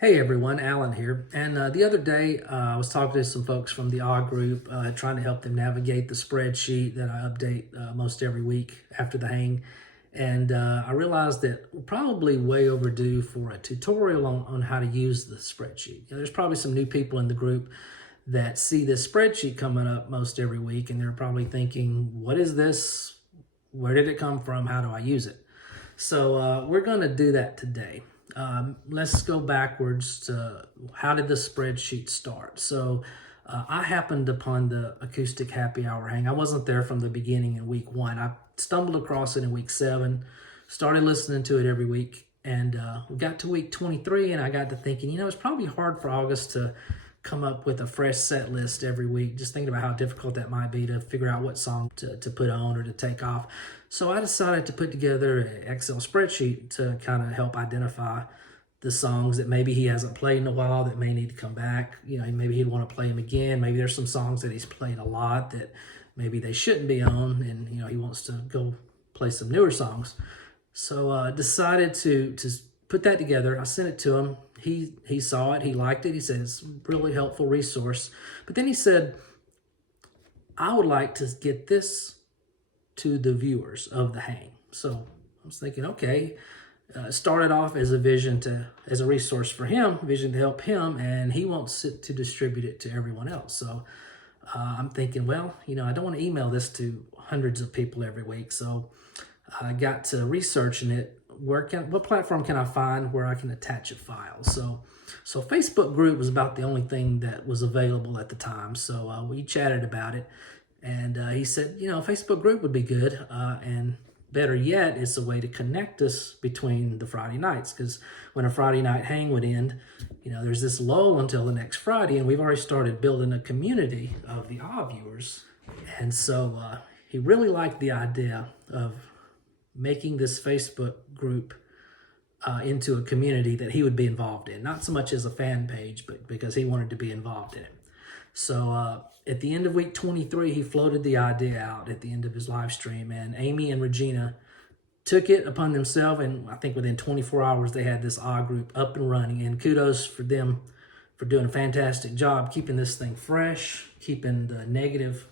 Hey everyone, Alan here. And the other day, I was talking to some folks from the AHHH group, trying to help them navigate the spreadsheet that I update most every week after the hang. And I realized that we're probably way overdue for a tutorial on how to use the spreadsheet. There's probably some new people in the group that see this spreadsheet coming up most every week, and they're probably thinking, what is this? Where did it come from? How do I use it? So we're going to do that today. Let's go backwards to how did the spreadsheet start? So I happened upon the acoustic happy hour hang. I wasn't there from the beginning in week 1. I stumbled across it in week 7, started listening to it every week, and we got to week 23, and I got to thinking, it's probably hard for August to come up with a fresh set list every week, just thinking about how difficult that might be to figure out what song to put on or to take off. So I decided to put together an Excel spreadsheet to kind of help identify the songs that maybe he hasn't played in a while that may need to come back. Maybe he'd want to play them again. Maybe there's some songs that he's played a lot that maybe they shouldn't be on, and he wants to go play some newer songs. So decided to put that together. I sent it to him. He saw it. He liked it. He said it's a really helpful resource. But then he said, I would like to get this to the viewers of the hang. So I was thinking, okay, started off as a as a resource for him, vision to help him, and he wants it to distribute it to everyone else. So I'm thinking, well, I don't want to email this to hundreds of people every week. So I got to researching it. What platform can I find where I can attach a file? So Facebook group was about the only thing that was available at the time. So we chatted about it, and he said, Facebook group would be good, and better yet, it's a way to connect us between the Friday nights, because when a Friday night hang would end, there's this lull until the next Friday, and we've already started building a community of the AHHH viewers. And so he really liked the idea of making this Facebook group into a community that he would be involved in, not so much as a fan page, but because he wanted to be involved in it. So at the end of week 23, he floated the idea out at the end of his live stream, and Amy and Regina took it upon themselves, and I think within 24 hours they had this AHHH group up and running, and kudos for them for doing a fantastic job keeping this thing fresh, keeping the negative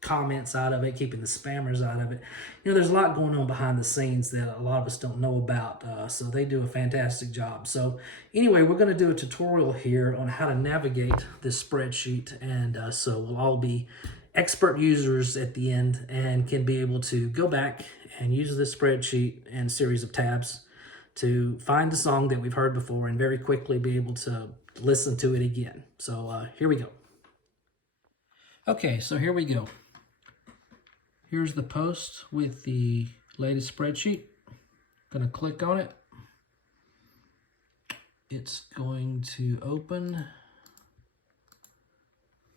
comments out of it, keeping the spammers out of it. There's a lot going on behind the scenes that a lot of us don't know about, so they do a fantastic job. So anyway, we're going to do a tutorial here on how to navigate this spreadsheet, and so we'll all be expert users at the end and can be able to go back and use this spreadsheet and series of tabs to find a song that we've heard before and very quickly be able to listen to it again. So here we go. Okay, so here we go. Here's the post with the latest spreadsheet. Gonna click on it. It's going to open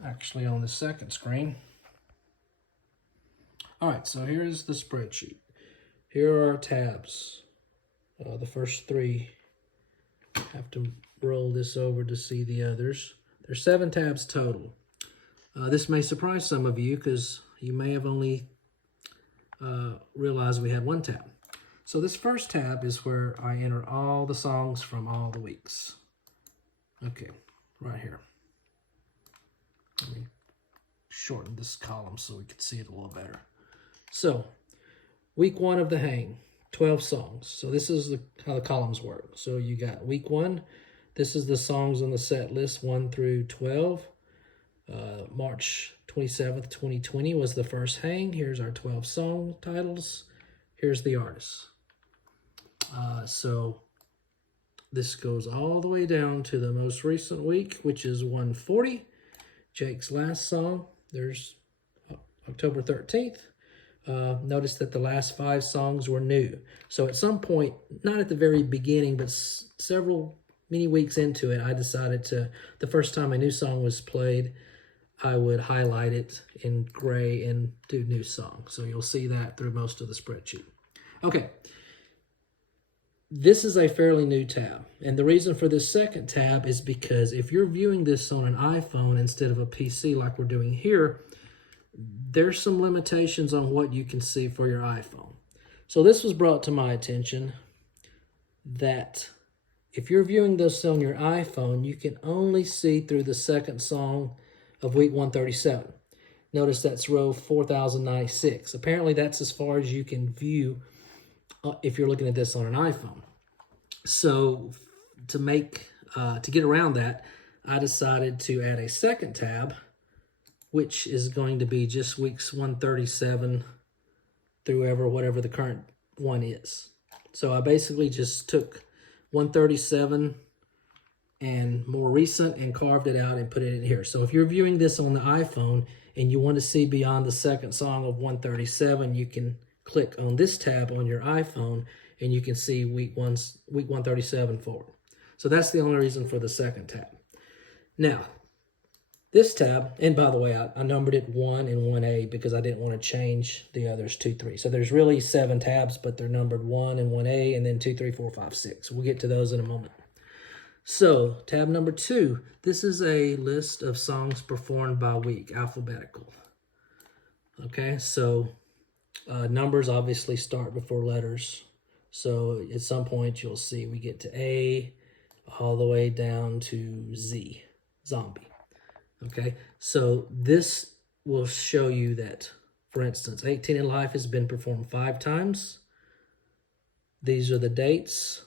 actually on the second screen. All right, so here's the spreadsheet. Here are our tabs. The first 3. Have to roll this over to see the others. There's 7 tabs total. This may surprise some of you because you may have only realized we had 1 tab. So this first tab is where I enter all the songs from all the weeks. Okay, right here. Let me shorten this column so we can see it a little better. So week 1 of the hang, 12 songs. So this is how the columns work. So you got week 1. This is the songs on the set list 1 through 12. March 27th, 2020 was the first hang. Here's our 12 song titles. Here's the artists. So this goes all the way down to the most recent week, which is 140. Jake's last song. There's October 13th. Notice that the last 5 songs were new. So at some point, not at the very beginning, but many weeks into it, I decided the first time a new song was played, I would highlight it in gray and do new song. So you'll see that through most of the spreadsheet. Okay. This is a fairly new tab. And the reason for this second tab is because if you're viewing this on an iPhone instead of a PC like we're doing here, there's some limitations on what you can see for your iPhone. So this was brought to my attention that if you're viewing this on your iPhone, you can only see through the second song of week 137. Notice that's row 4096. Apparently that's as far as you can view if you're looking at this on an iPhone. So to get around that, I decided to add a second tab, which is going to be just weeks 137 through whatever the current one is. So I basically just took 137 and more recent and carved it out and put it in here. So if you're viewing this on the iPhone and you want to see beyond the second song of 137, you can click on this tab on your iPhone and you can see week 137 forward. So that's the only reason for the second tab. Now, this tab, and by the way, I numbered it 1 and 1A because I didn't want to change the others 2, 3. So there's really 7 tabs, but they're numbered 1 and 1A, and then 2, 3, 4, 5, 6. We'll get to those in a moment. So tab number 2, this is a list of songs performed by week, alphabetical. Okay, so numbers obviously start before letters. So at some point you'll see we get to A all the way down to Z, zombie. Okay, so this will show you that, for instance, 18 in Life has been performed 5 times. These are the dates.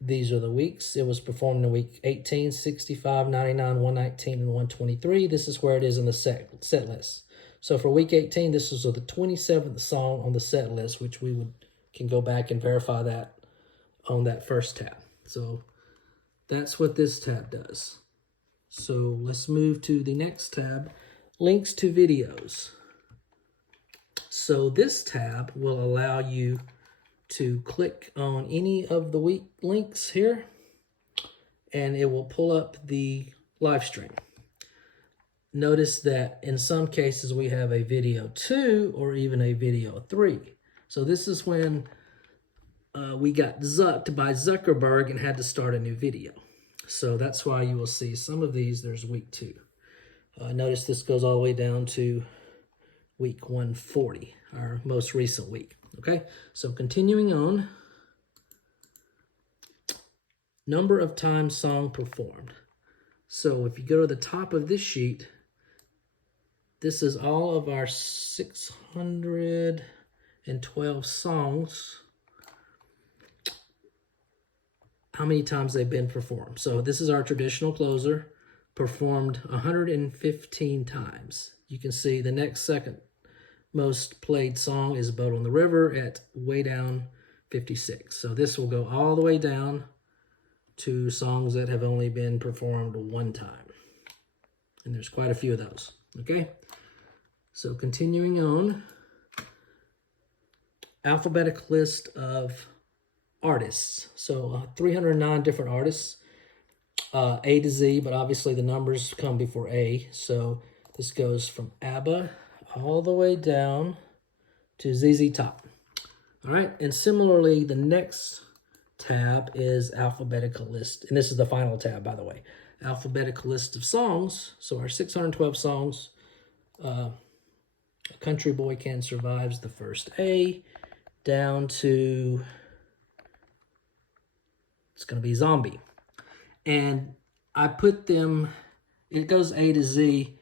These are the weeks. It was performed in week 18, 65, 99, 119, and 123. This is where it is in the set list. So for week 18, this is the 27th song on the set list, which we can go back and verify that on that first tab. So that's what this tab does. So let's move to the next tab, links to videos. So this tab will allow you to click on any of the week links here, and it will pull up the live stream. Notice that in some cases we have a video 2 or even a video 3. So this is when we got zucked by Zuckerberg and had to start a new video. So that's why you will see some of these, there's week 2. Notice this goes all the way down to week 140, our most recent week. Okay, so continuing on, number of times song performed. So if you go to the top of this sheet, this is all of our 612 songs, how many times they've been performed. So this is our traditional closer, performed 115 times. You can see the next second most played song is Boat on the River at way down 56. So this will go all the way down to songs that have only been performed 1 time. And there's quite a few of those, okay? So continuing on, alphabetic list of artists. So 309 different artists, A to Z, but obviously the numbers come before A. So this goes from ABBA all the way down to ZZ Top. All right, and similarly, the next tab is alphabetical list, and this is the final tab, by the way. Alphabetical list of songs. So our 612 songs, A Country Boy Can Survive's the first A, down to, it's going to be Zombie. And I put them, it goes A to Z,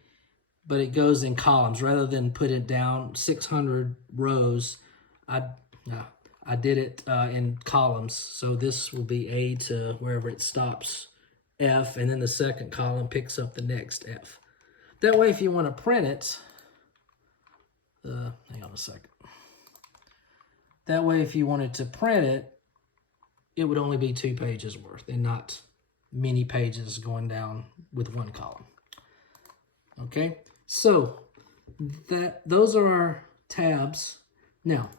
but it goes in columns. Rather than put it down 600 rows, I did it in columns. So this will be A to wherever it stops, F, and then the second column picks up the next F. That way, if you want to print it, hang on a second. That way, if you wanted to print it, it would only be 2 pages worth and not many pages going down with 1 column. Okay, so those are our tabs. Now,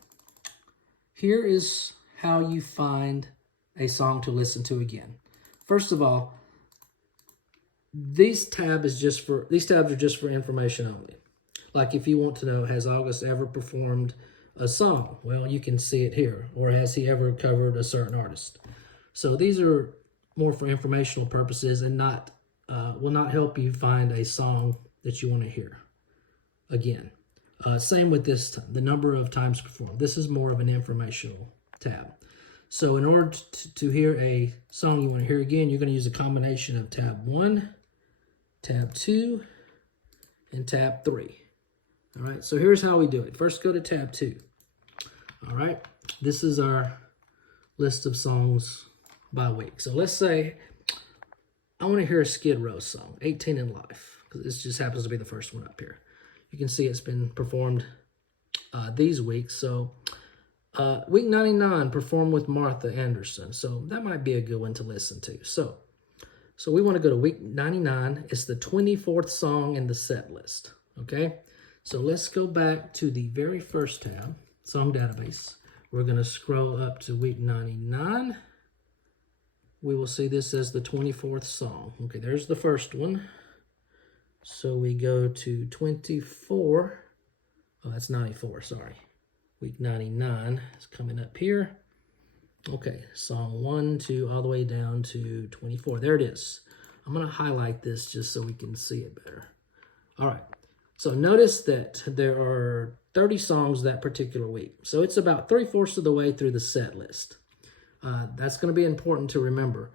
here is how you find a song to listen to again. First of all, these tabs are just for information only. Like if you want to know, has August ever performed a song? Well, you can see it here. Or has he ever covered a certain artist? So these are more for informational purposes and will not help you find a song that you want to hear again. Same with this, the number of times performed. This is more of an informational tab. So in order to hear a song you want to hear again, you're going to use a combination of tab 1, tab 2, and tab 3. All right, so here's how we do it. First, go to tab 2. All right, this is our list of songs by week. So let's say I want to hear a Skid Row song, 18 in Life, because this just happens to be the first one up here. You can see it's been performed these weeks. So week 99 performed with Martha Anderson. So that might be a good one to listen to. So we want to go to week 99. It's the 24th song in the set list. Okay, so let's go back to the very first tab, Song Database. We're going to scroll up to week 99. We will see this as the 24th song. Okay, there's the first one. So we go to 24. Oh, that's 94, sorry. Week 99 is coming up here. Okay, song 1, 2, all the way down to 24. There it is. I'm going to highlight this just so we can see it better. All right, so notice that there are 30 songs that particular week. So it's about 3/4 of the way through the set list. That's going to be important to remember.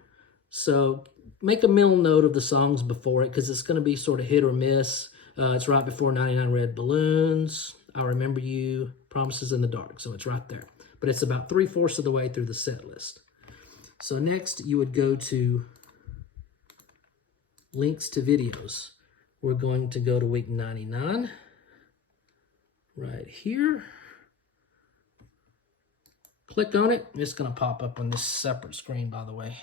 So make a mental note of the songs before it because it's going to be sort of hit or miss. It's right before 99 Red Balloons, I Remember You, Promises in the Dark. So it's right there. But it's about 3/4 of the way through the set list. So next you would go to links to videos. We're going to go to week 99 right here. Click on it. It's going to pop up on this separate screen, by the way.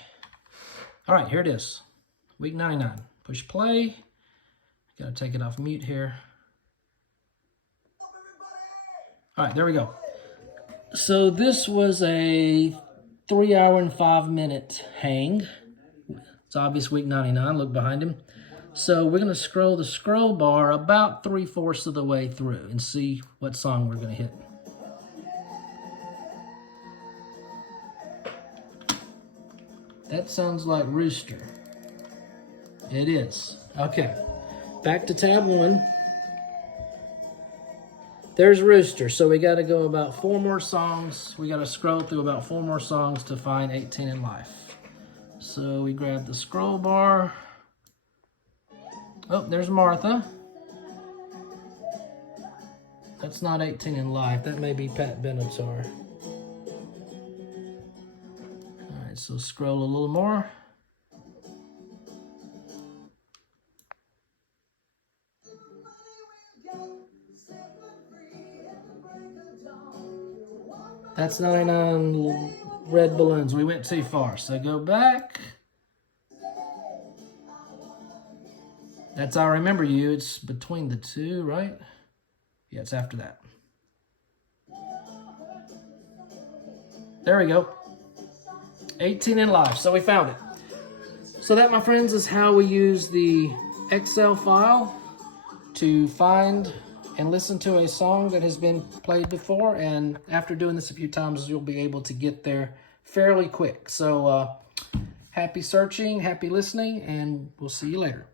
All right, here it is. Week 99. Push play. Got to take it off mute here. All right, there we go. So this was a 3 hour and 5 minute hang. It's obvious week 99. Look behind him. So we're going to scroll the scroll bar about 3/4 of the way through and see what song we're going to hit. That sounds like Rooster. It is. Okay, back to tab 1. There's Rooster. So we got to go about 4 more songs. We got to scroll through about 4 more songs to find 18 in Life. So we grab the scroll bar. Oh, there's Martha. That's not 18 in Life. That may be Pat Benatar. All right, so scroll a little more. That's 99 Red Balloons. We went too far, so go back. That's I Remember You. It's between the two, right? Yeah, it's after that. There we go. 18 in Life. So we found it. So that, my friends, is how we use the Excel file to find and listen to a song that has been played before. And after doing this a few times, you'll be able to get there fairly quick. So happy searching, happy listening, and we'll see you later.